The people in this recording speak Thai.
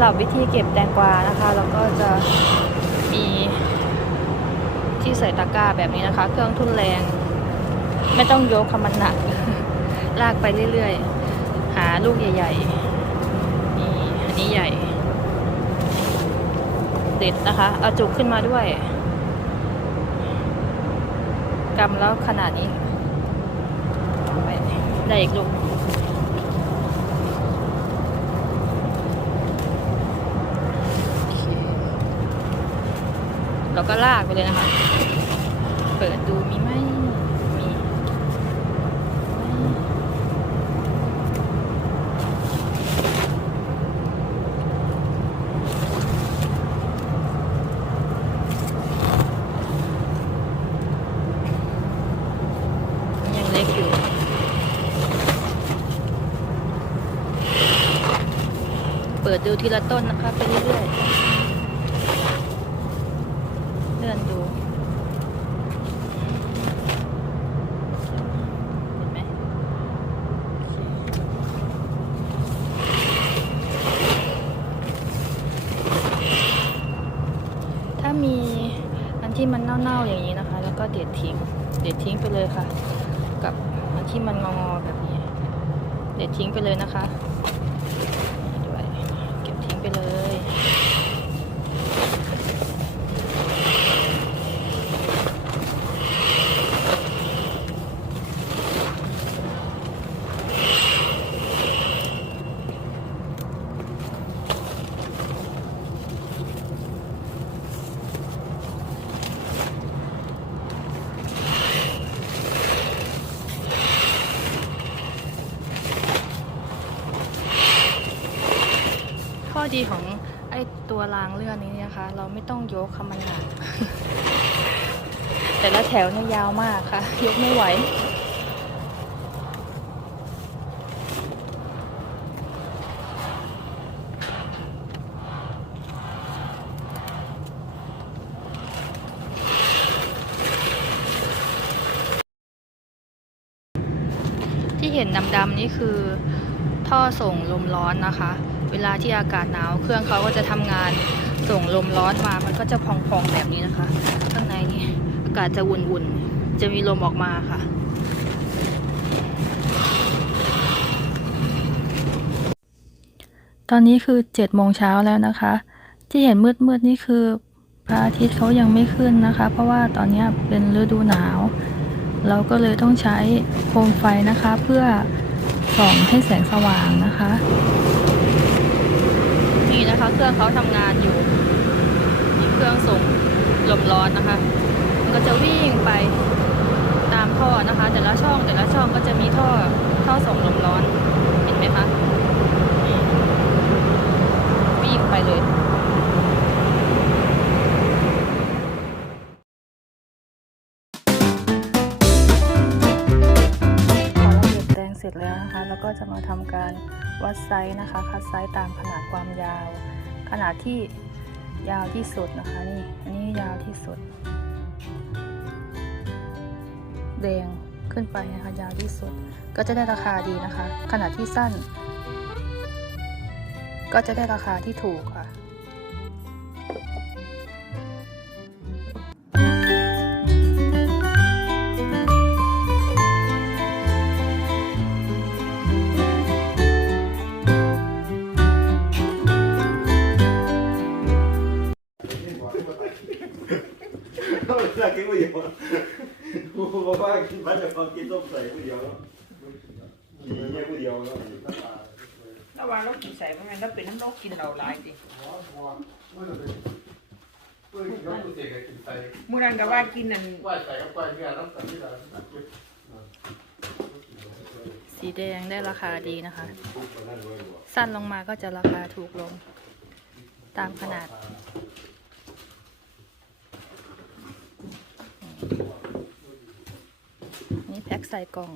หรับวิธีเก็บแตงกวานะคะ แล้วก็จะมีที่ใส่ตะกร้าแบบนี้นะคะ เครื่องทุนแรง ไม่ต้องยกค่ะมันหนัก ลากไปเรื่อยๆ หาลูกใหญ่ๆนี่อันนี้ใหญ่ เด็ดนะคะ เอาจุกขึ้นมาด้วยกำแล้วขนาดนี้ได้อีกลูก โอเค เราก็ลากไปเลยนะคะ เปิดดูมีไหมมีไม่ยังเล็กอยู่เปิดดูทีละต้นนะคะไปเรื่อยๆ เลื่อนดู เห็นไหมโอเคถ้ามีอันที่ มันเน่าๆอย่างนี้นะคะ แล้วก็เด็ดทิ้ง เด็ดทิ้งไปเลยค่ะ กับอันที่มันงอๆแบบนี้ เด็ดทิ้งไปเลยนะคะด้วยเก็บทิ้งไปเลย ข้อ ดีของไอ้ตัวรางเลื่อนนี้นะคะ เราไม่ต้องยกค่ะมันหนักแต่ละแถวเนี่ยยาวมากค่ะ ยกไม่ไหวที่เห็นดำๆนี่คือท่อส่งลมร้อนนะคะ เวลาที่อากาศหนาว เครื่องเขาก็จะทำงานส่งลมร้อนมา มันก็จะพองๆแบบนี้นะคะ ข้างในนี่อากาศจะอุ่นๆ จะมีลมออกมาค่ะ ตอนนี้คือเจ็ดโมงเช้าแล้วนะคะ ที่เห็นมืดๆนี่คือพระอาทิตย์เขายังไม่ขึ้นนะคะ เพราะว่าตอนนี้เป็นฤดูหนาว เราก็เลยต้องใช้โคมไฟนะคะเพื่อส่องให้แสงสว่างนะคะ นี่นะคะ เครื่องเขาทำงานอยู่มีเครื่องส่งลมร้อนนะคะ มันก็จะวิ่งไปตามท่อนะคะ แต่ละช่องแต่ละช่องก็จะมีท่อท่อส่งลมร้อนเห็นไหมคะ ร็จแล้วนะคะ แล้วก็จะมาทำการวัดไซส์นะคะ คัดไซส์ตามขนาดความยาว ขนาดที่ยาวที่สุดนะคะนี่อันนี้ยาวที่สุด แดงขึ้นไปนะคะยาวที่สุด ก็จะได้ราคาดีนะคะ ขนาดที่สั้น ก็จะได้ราคาที่ถูกค่ะ No, la que voy yo. Papá, vaya con que top sai, voy yo. Ni ya voy yo. ระหว่างเรากินใส่มันแม่นแล้วเป็นน้ำนกกินเราหลายดิมูนันก็ว่ากินนั่นสีแดงได้ราคาดีนะคะ สั้นลงมาก็จะราคาถูกลง ตามขนาด นี่แพ็ค ใส่กล่อง